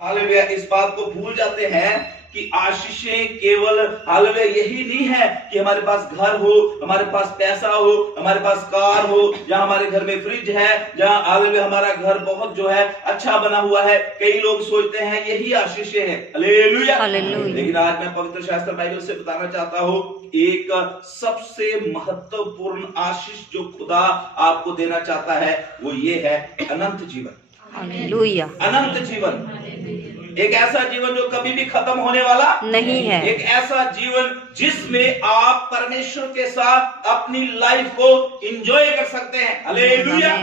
Hallelujah. इस बात को भूल जाते हैं कि आशीषें केवल हालेलुया यही नहीं है कि हमारे पास घर हो, हमारे पास पैसा हो, हमारे पास कार हो, या हमारे घर में फ्रिज है, जहां हालेलुया हमारा घर बहुत जो है अच्छा बना हुआ है। कई लोग सोचते हैं यही आशीषें हैं। हालेलुया। लेकिन आज मैं पवित्र शास्त्र बाइबल से बताना चाहता हूं, एक सबसे महत्वपूर्ण आशीष जो खुदा आपको देना चाहता है वो ये है अनंत जीवन। हालेलुया। अनंत जीवन, एक ऐसा जीवन जो कभी भी खत्म होने वाला नहीं है। एक ऐसा जीवन जिसमें आप परमेश्वर के साथ अपनी लाइफ को एंजॉय कर सकते हैं। हालेलुया।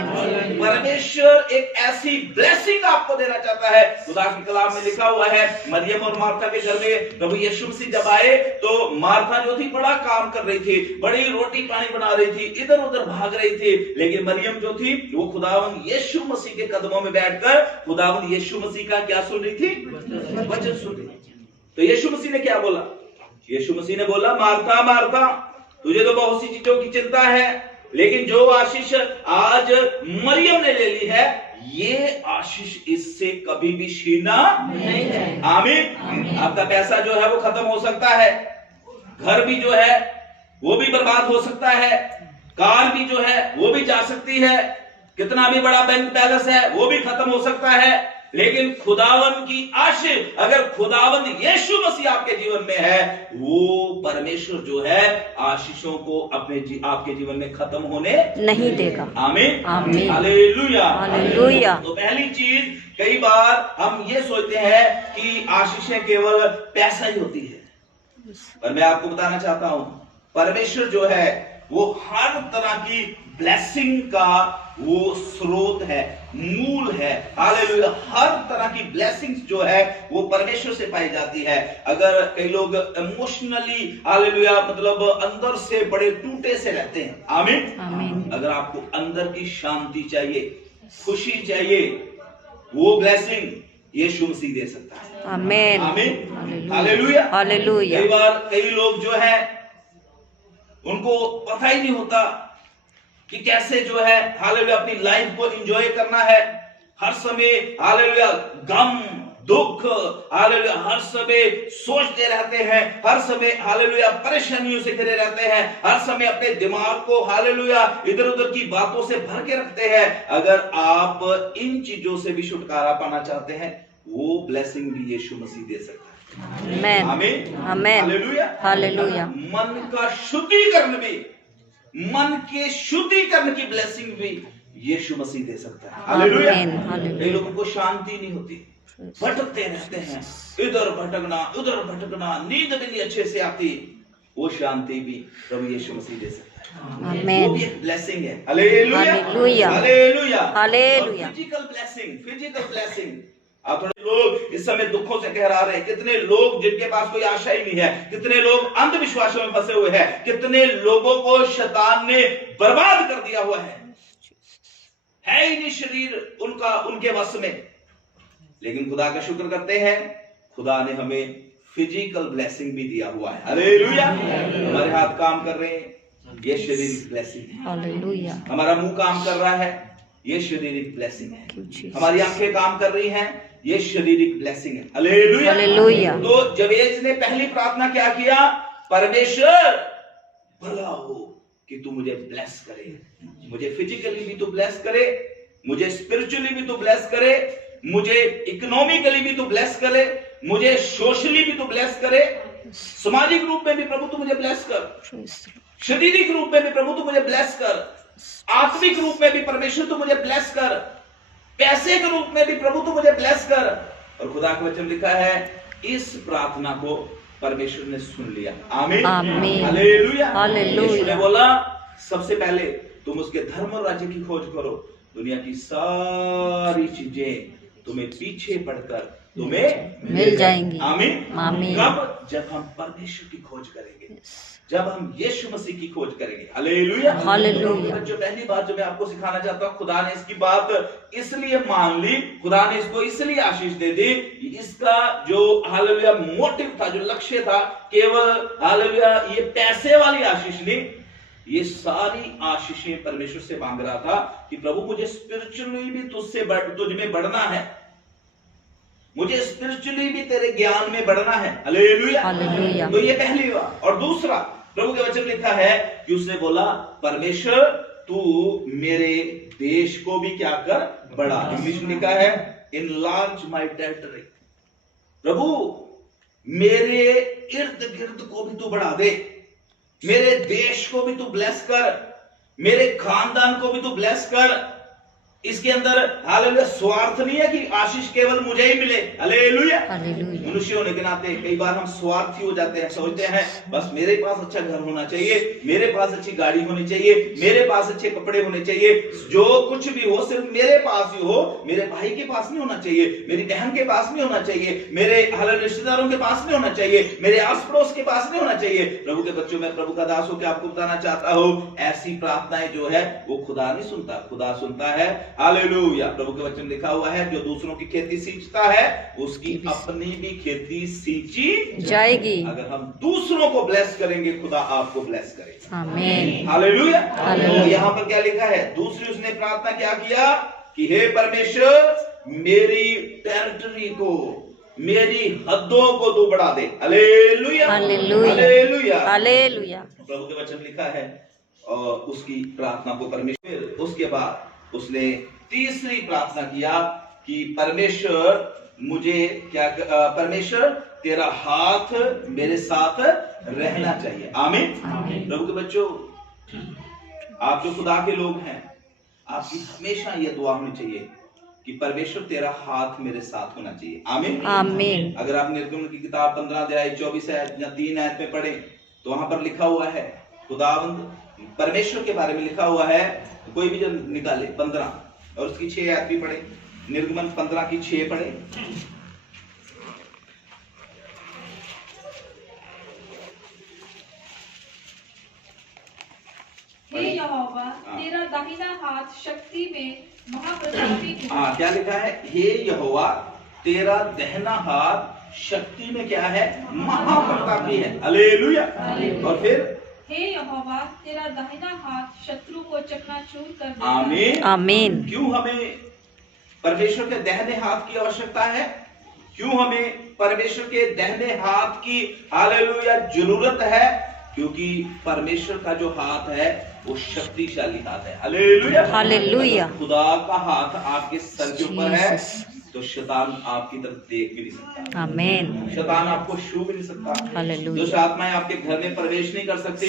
परमेश्वर एक ऐसी ब्लेसिंग आपको देना चाहता है। खुदा के कलाम में लिखा हुआ है, मरियम और मार्था के घर में प्रभु यीशु मसीह जब आए तो मार्था जो थी बड़ा काम कर रही थी, बड़ी रोटी पानी बना रही थी, इधर उधर भाग रही थी, लेकिन मरियम जो थी वो खुदावंद यीशु मसीह के कदमों में बैठकर खुदावंद यीशु मसीह का क्या सुन रही थी? वचन सुन रही थी। तो यीशु मसीह ने क्या बोला? यीशु मसीह ने बोला, मार्था मार्था, तुझे तो बहुत सी चीजों की चिंता है, लेकिन जो आशीष आज मरियम ने ले ली है, ये आशीष इससे कभी भी छीना नहीं है। आमीन। आपका पैसा जो है वो खत्म हो सकता है, घर भी जो है वो भी बर्बाद हो सकता है, कार भी जो है वो भी जा सकती है, कितना भी बड़ा बैंक बैलेंस है वो भी खत्म हो सकता है, लेकिन खुदावन की आशीष, अगर खुदावन यीशु मसीह आपके जीवन में है, वो परमेश्वर जो है आशीषों को आपके जीवन में खत्म होने नहीं देगा। आमीन। आमीन। हालेलुया। हालेलुया। तो पहली चीज, कई बार हम ये सोचते हैं कि आशीषें केवल पैसा ही होती है, पर मैं आपको बताना चाहता हूं परमेश्वर जो है वो हर तरह की ब्लेसिंग का वो स्रोत है, मूल है। हालेलुया। हर तरह की ब्लेसिंग्स जो है वो परमेश्वर से पाई जाती है। अगर कई लोग इमोशनली हालेलुया मतलब अंदर से बड़े टूटे से रहते हैं, आमीन, आमीन, अगर आपको अंदर की शांति चाहिए, खुशी चाहिए, वो ब्लेसिंग यीशु मसीह दे सकता है। आमीन। आमीन। हालेलुया। हालेलुया। कई बार कई लोग जो है उनको पता ही नहीं होता कि कैसे जो है हालेलुया अपनी लाइफ को एंजॉय करना है। हर समय हालेलुया गम, दुख, हालेलुया हर समय सोचते रहते हैं, हर समय हालेलुया परेशानियों से घिरे रहते हैं, हर समय अपने दिमाग को हालेलुया इधर उधर की बातों से भर के रखते हैं। अगर आप इन चीजों से भी छुटकारा पाना चाहते हैं, वो ब्लेसिंग भी यीशु मसीह दे सकता है। आमीन। आमीन। हालेलुया। हालेलुया। मन का शुद्धिकरण भी, मन के शुद्धिकरण की ब्लेसिंग भी यीशु मसीह दे सकता है। हालेलुया। कई लोगों को शांति नहीं होती, भटकते रहते हैं, इधर भटकना उधर भटकना, नींद भी नहीं अच्छे से आती, वो शांति भी प्रभु यीशु मसीह दे सकता है। वो भी एक ब्लेसिंग है। Hallelujah. Hallelujah. Hallelujah. Physical blessing, physical blessing. आप थोड़े लोग इस समय दुखों से कह रहे हैं, कितने लोग जिनके पास कोई आशा ही नहीं है, कितने लोग अंधविश्वासों में फंसे हुए हैं, कितने लोगों को शैतान ने बर्बाद कर दिया हुआ है ही नहीं शरीर उनका उनके वश में। लेकिन खुदा का शुक्र करते हैं, खुदा ने हमें फिजिकल ब्लेसिंग भी दिया हुआ है। हालेलुया। हमारे हाथ काम कर रहे हैं, ये शारीरिक ब्लेसिंग है। हालेलुया। हमारा मुंह काम कर रहा है, ये शारीरिक ब्लेसिंग है। हमारी आंखें काम कर रही हैं, ये शारीरिक ब्लेसिंग है। हालेलुया। हालेलुया। तो जबेज ने पहली प्रार्थना क्या किया? परमेश्वर भला हो कि तू मुझे ब्लेस करे, मुझे फिजिकली भी तो ब्लेस करे, मुझे स्पिरिचुअली भी तो ब्लेस करे, मुझे इकोनॉमिकली भी तो ब्लेस करे, मुझे सोशली भी तो ब्लेस करे, सामाजिक रूप में भी प्रभु तू मुझे ब्लेस कर, शारीरिक रूप में भी प्रभु तू मुझे ब्लेस कर, आत्मिक रूप में भी परमेश्वर तू मुझे ब्लेस कर, पैसे के रूप में भी प्रभु तू मुझे ब्लेस कर। और खुदा का वचन लिखा है, इस प्रार्थना को परमेश्वर ने सुन लिया। आमीन। आमीन। हालेलुया। हालेलुया। यीशु ने बोला, सबसे पहले तुम उसके धर्म और राज्य की खोज करो, दुनिया की सारी चीजें तुम्हें पीछे पड़कर तुम्हें मिल जाएंगी। आमीन। आमीन। कब? जब हम परमेश्वर की खोज करेंगे, जब हम यीशु मसीह की खोज करेंगे। हालेलुया। हालेलुया। जो पहली बात जो मैं आपको सिखाना चाहता हूँ, खुदा ने इसकी बात इसलिए मान ली, खुदा ने इसको इसलिए आशीष दे दी, इसका जो हालेलुया मोटिव था, जो लक्ष्य था, केवल हालेलुया ये पैसे वाली आशीष नहीं, ये सारी आशीषें परमेश्वर से मांग रहा था कि प्रभु मुझे स्पिरिचुअली भी तुझ में बढ़ना है, मुझे स्पिरिचुअली भी तेरे ज्ञान में बढ़ना है। हालेलुया। हालेलुया। तो ये पहली बात। और दूसरा, प्रभु के वचन लिखा है कि उसने बोला, परमेश्वर तू मेरे देश को भी क्या कर, बढ़ा। इंग्लिश में लिखा है, enlarge my territory। प्रभु मेरे इर्द गिर्द को भी तू बढ़ा दे, मेरे देश को भी तू ब्लेस कर, मेरे खानदान को भी तू ब्लेस कर। इसके अंदर हालेलुया स्वार्थ नहीं है कि आशीष केवल मुझे ही मिले। हालेलुया। मनुष्य होने के नाते कई बार हम स्वार्थी हो जाते हैं, सोचते हैं बस मेरे पास अच्छा घर होना चाहिए, मेरे पास अच्छी गाड़ी होनी चाहिए, मेरे पास अच्छे कपड़े होने चाहिए, जो कुछ भी हो सिर्फ मेरे पास ही हो, मेरे भाई के पास नहीं होना चाहिए, मेरी बहन के पास नहीं होना चाहिए, मेरे हालेलुया रिश्तेदारों के पास नहीं होना चाहिए, मेरे आस पड़ोस के पास नहीं होना चाहिए। प्रभु के बच्चों, में प्रभु का दास होकर आपको बताना चाहता हूं, ऐसी प्रार्थनाएं जो है वो खुदा नहीं सुनता, खुदा सुनता है। हालेलुया। प्रभु के वचन लिखा हुआ है, जो दूसरों की खेती सींचता है उसकी अपनी भी खेती सींची जाएगी। अगर हम दूसरों को ब्लेस करेंगे, खुदा आपको ब्लेस करेगा। आमीन। हालेलुया। तो यहाँ पर क्या लिखा है, दूसरी उसने प्रार्थना क्या किया कि हे परमेश्वर मेरी टेरिटरी को, मेरी हदों को तू बढ़ा दे। हालेलुया। हालेलुया। हालेलुया। प्रभु के वचन लिखा है और उसकी प्रार्थना को परमेश्वर, उसके बाद उसने तीसरी प्रार्थना किया कि परमेश्वर मुझे क्या, परमेश्वर तेरा हाथ मेरे साथ रहना चाहिए। आमीन। प्रभु के बच्चों, आप जो खुदा के लोग हैं, आपकी हमेशा ये दुआ होनी चाहिए कि परमेश्वर तेरा हाथ मेरे साथ होना चाहिए। आमीन। आमीन। अगर आप निर्गमन की किताब 15 अध्याय 24 आयत या 3 आयत में पढ़े तो वहां पर लिखा हुआ है, खुदावंद परमेश्वर के बारे में लिखा हुआ है, कोई भी जो निकाले 15 और उसकी 6 आयत भी पढ़े, निर्गमन 15 की 6 पढ़े। हे यहोवा तेरा दाहिना हाथ शक्ति में महाप्रतापी है। क्या लिखा है, हे यहोवा तेरा दाहिना हाथ शक्ति में क्या है, महाप्रतापी है। हालेलुया। और फिर हे यहोवा तेरा दाहिना हाथ शत्रु को चकनाचूर कर देगा। आमीन। आमीन। क्यों हमें परमेश्वर के दाहिने हाथ की आवश्यकता है, क्यों हमें परमेश्वर के दाहिने हाथ की हालेलुया जरूरत है, क्योंकि परमेश्वर का जो हाथ है वो शक्तिशाली हाथ है। हालेलुया। हालेलुया। खुदा का हाथ आपके सर के ऊपर है तो शैतान आपकी तरफ देख भी नहीं सकता। आमीन। शैतान आपको छू भी नहीं सकता। हालेलुया। दुष्ट आत्माएं आपके घर में प्रवेश नहीं कर सकती,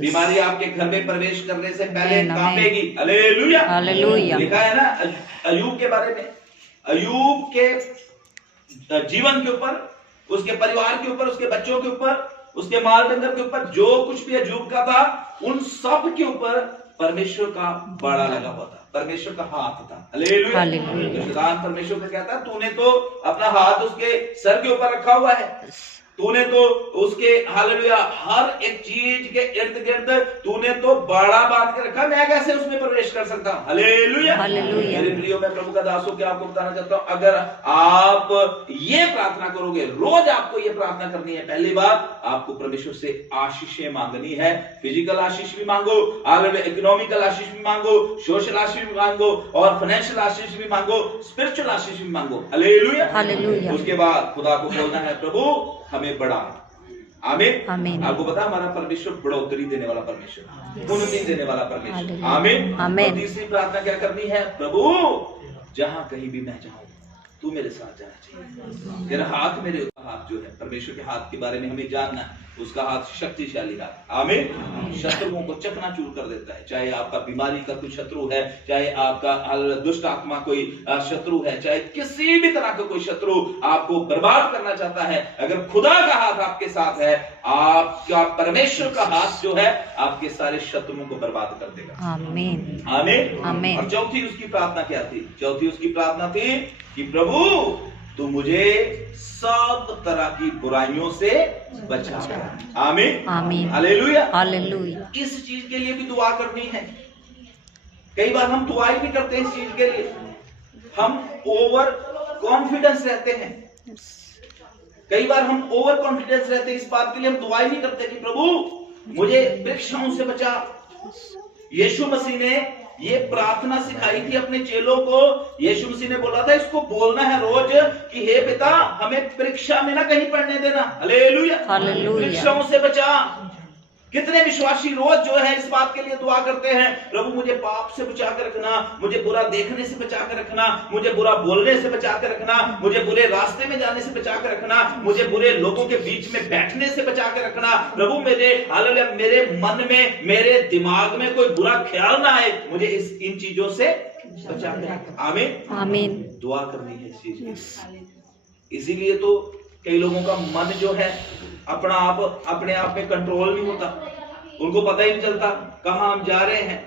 बीमारी आपके घर में प्रवेश करने से पहले कांपेगी। हालेलुया। हालेलुया। लिखा है ना अय्यूब के बारे में, अय्यूब के जीवन के ऊपर, उसके परिवार के ऊपर, उसके बच्चों के ऊपर, उसके माल डंगर के ऊपर, जो कुछ भी अय्यूब का था उन सब के ऊपर परमेश्वर का बड़ा लगा हुआ था, परमेश्वर का हाथ था। हालेलुया। तो शैतान परमेश्वर को कहता है, तूने तो अपना हाथ उसके सर के ऊपर रखा हुआ है, तूने तो उसके हालेलुया हर एक चीज के इर्द गिर्द तूने तो बाड़ा बांध के रखा, मैं कैसे उसमें प्रवेश कर सकता हूं। हालेलुया। मेरे प्रियो, मैं प्रभु का दास होकर आपको बताना चाहता हूं, अगर आप ये प्रार्थना करोगे, रोज आपको ये प्रार्थना करनी है, पहली बात आपको परमेश्वर से आशीषें मांगनी है। फिजिकल आशीष भी मांगो, हालेलुया, इकोनॉमिकल आशीष भी मांगो, सोशल आशीष भी मांगो और फाइनेंशियल आशीष भी मांगो, स्पिरिचुअल आशीष भी मांगो। हालेलुया। उसके बाद खुदा को बोलना है, प्रभु हमें बढ़ा। आमीन। आमीन। आपको पता हमारा परमेश्वर बढ़ोतरी देने वाला परमेश्वर, उन्नति देने वाला परमेश्वर। आमीन। आमीन। तीसरी प्रार्थना क्या करनी है, प्रभु जहां कहीं भी मैं जाऊं तू मेरे साथ जाना चाहिए, तेरा हाथ मेरे हाथ जो है, परमेश्वर के हाथ के बारे में हमें जानना है, उसका हाथ शक्तिशाली हाथ। आमीन। शत्रुओं को चकनाचूर कर देता है, चाहे आपका बीमारी का कोई शत्रु है, चाहे आपका दुष्ट आत्मा कोई शत्रु है, चाहे किसी भी तरह का कोई शत्रु आपको बर्बाद करना चाहता है, अगर खुदा का हाथ आपके साथ है, आपका परमेश्वर का हाथ जो है आपके सारे शत्रुओं को बर्बाद कर देगा। आमीन। आमीन। और चौथी उसकी प्रार्थना क्या थी, चौथी उसकी प्रार्थना थी कि प्रभु तू मुझे सब तरह की बुराइयों से बचा। आमीन। आमीन। हालेलुया। हालेलुया। इस चीज के लिए भी दुआ करनी है। कई बार हम दुआ ही नहीं करते इस चीज के लिए, हम ओवर कॉन्फिडेंस रहते हैं, कई बार हम ओवर कॉन्फिडेंस रहते हैं, इस बात के लिए हम दुआ ही नहीं करते कि प्रभु मुझे परीक्षाओं से बचा। यीशु मसीह ने ये प्रार्थना सिखाई थी अपने चेलों को। यीशु मसीह ने बोला था इसको बोलना है रोज कि हे पिता हमें परीक्षा में ना कहीं पड़ने देना। हालेलुया, परीक्षाओं से बचा। कितने विश्वासी रोज जो है इस बात के लिए दुआ करते हैं, प्रभु मुझे पाप से बचा कर रखना, मुझे बुरा देखने से बचा कर रखना, मुझे बुरा बोलने से बचा कर रखना, मुझे बुरे रास्ते में जाने से बचा कर रखना, मुझे बुरे लोगों के बीच में बैठने से बचा कर रखना। प्रभु मेरे मन में, मेरे दिमाग में कोई बुरा ख्याल ना आए, मुझे इन चीजों से बचा कर रखना। आमीन, आमीन। दुआ करनी है इस चीज की। इसीलिए तो कई लोगों का मन जो है अपने आप में कंट्रोल नहीं होता। उनको पता ही नहीं चलता कहां हम जा रहे हैं,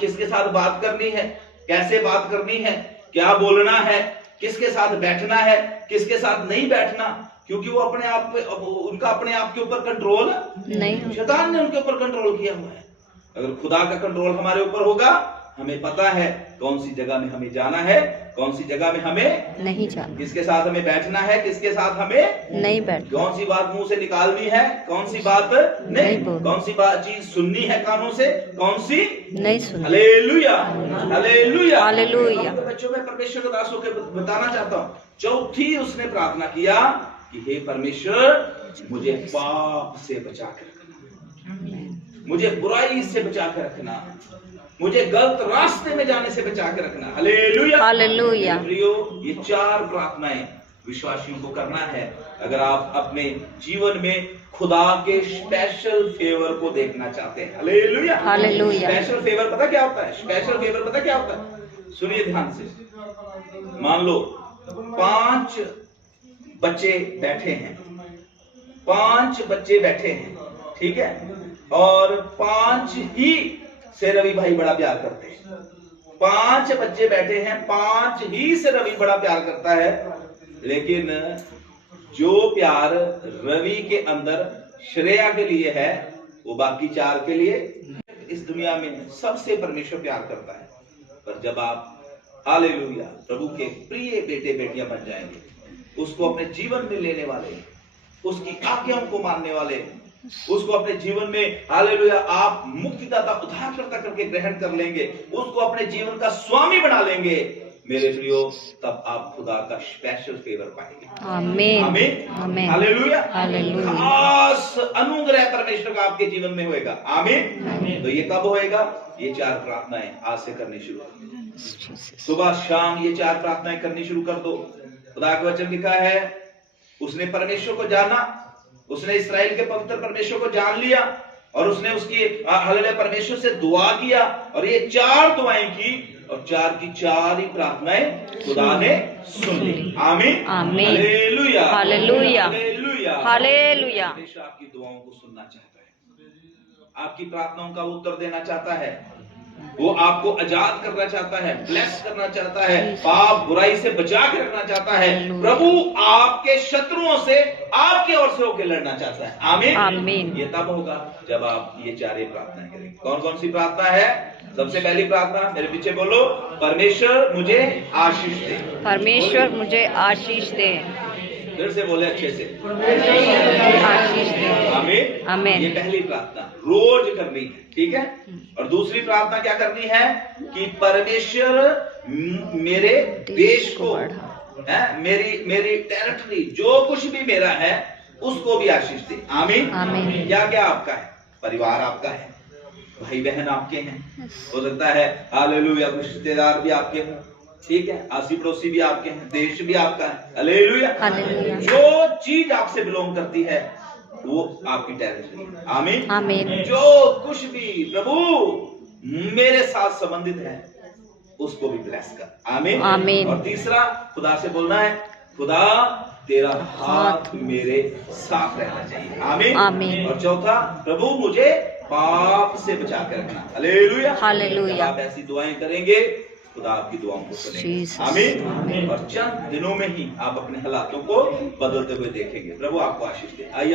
किसके साथ बात करनी है, कैसे बात करनी है, क्या बोलना है, किसके साथ बैठना है, किसके साथ नहीं बैठना, क्योंकि वो उनका अपने आप के ऊपर कंट्रोल नहीं, शैतान ने उनके ऊपर कंट्रोल किया हुआ है। अगर खुदा का कंट्रोल हमारे ऊपर होगा, हमें पता है कौन सी जगह में हमें जाना है, कौन सी जगह में हमें नहीं जाना, किसके साथ हमें बैठना है, किसके साथ हमें नहीं बैठना, कौन सी बात मुंह से निकालनी है, कौन सी बात नहीं, कौन सी बात चीज सुननी है कानों से, कौन सी नहीं सुननी। Hallelujah, hallelujah, hallelujah. बच्चों में परमेश्वर के दासों के बताना चाहता हूँ, चौथी उसने प्रार्थना किया कि हे परमेश्वर मुझे पाप से बचा कर रखना, मुझे बुराई से बचा कर रखना, मुझे गलत रास्ते में जाने से बचा के रखना। Hallelujah, hallelujah. ये 4 प्रार्थनाएं विश्वासियों को करना है अगर आप अपने जीवन में खुदा के स्पेशल फेवर को देखना चाहते हैं। Hallelujah, hallelujah. स्पेशल फेवर पता क्या होता है? स्पेशल फेवर पता क्या होता है? सुनिए ध्यान से। मान लो 5 बच्चे बैठे हैं, 5 बच्चे बैठे हैं, ठीक है, और 5 ही से रवि भाई बड़ा प्यार करते हैं। 5 बच्चे बैठे हैं, 5 ही से रवि बड़ा प्यार करता है, लेकिन जो प्यार रवि के अंदर श्रेया के लिए है वो बाकी 4 के लिए। इस दुनिया में सबसे परमेश्वर प्यार करता है, पर जब आप हालेलुया प्रभु के प्रिय बेटे बेटियां बन जाएंगे, उसको अपने जीवन में लेने वाले, उसकी आज्ञाओं को मानने वाले, उसको अपने जीवन में हालेलुया आप मुक्तिदाता उद्धारकर्ता करके ग्रहण कर लेंगे, उसको अपने जीवन का स्वामी बना लेंगे, मेरे प्रियो, तब आप खुदा का स्पेशल फेवर पाएंगे। आमीन, आमीन, हालेलुया, हालेलुया। खास अनुग्रह परमेश्वर का आपके जीवन में होएगा। आमीन। तो ये कब होएगा? ये 4 प्रार्थनाएं आज से करनी शुरू कर दो। सुबह शाम ये 4 प्रार्थनाएं करनी शुरू कर दो। खुदा का वचन लिखा है, उसने परमेश्वर को जाना, उसने इस्राएल के पवित्र परमेश्वर को जान लिया और उसने उसकी हालेलुया परमेश्वर से दुआ किया और ये 4 दुआएं की और 4 की 4 ही प्रार्थनाएं खुदा ने सुन ली। आमीन, आमीन, हालेलुया, हालेलुया, हालेलुया, हालेलुया। आपकी दुआओं को सुनना चाहता है, आपकी प्रार्थनाओं का उत्तर देना चाहता है, वो आपको आजाद करना चाहता है, ब्लेस करना चाहता है, पाप बुराई से बचा के रखना चाहता है। प्रभु आपके शत्रुओं से आपके ओर से होकर लड़ना चाहता है। आमीन, आमीन। ये तब होगा जब आप ये 4 प्रार्थनाएं करेंगे। कौन कौन सी प्रार्थना है? सबसे पहली प्रार्थना, मेरे पीछे बोलो, परमेश्वर मुझे आशीष दे। परमेश्वर मुझे आशीष दे। फिर से बोले अच्छे से, आशीष दे। आमीन, आमीन। ये पहली प्रार्थना रोज करनी है, ठीक है। और दूसरी प्रार्थना क्या करनी है कि परमेश्वर मेरे देश को, मेरी टेरिटरी, जो कुछ भी मेरा है उसको भी आशीष दे। आमीन, आमीन। क्या क्या आपका है? परिवार आपका है, भाई बहन आपके हैं, हो सकता है हालेलुया कुछ रिश्तेदार भी आपके हैं, ठीक है, आसी पड़ोसी भी आपके हैं, देश भी आपका है। Hallelujah, hallelujah. जो चीज आपसे बिलोंग करती है वो आपकी टेरिटरी है। आमीन, आमीन। जो कुछ भी प्रभु मेरे साथ संबंधित है उसको भी ब्लेस कर। आमीन, आमीन। और तीसरा, खुदा से बोलना है, खुदा तेरा हाथ मेरे साथ रहना चाहिए। आमीन, आमीन। और चौथा, प्रभु मुझे पाप से बचा कर रखना। Hallelujah, hallelujah. आप ऐसी दुआएं करेंगे, खुदा आपकी दुआओं को सुनेगा। आमीन। और चंद दिनों में ही आप अपने हालातों को बदलते हुए देखेंगे। प्रभु आपको आशीष दे। आइए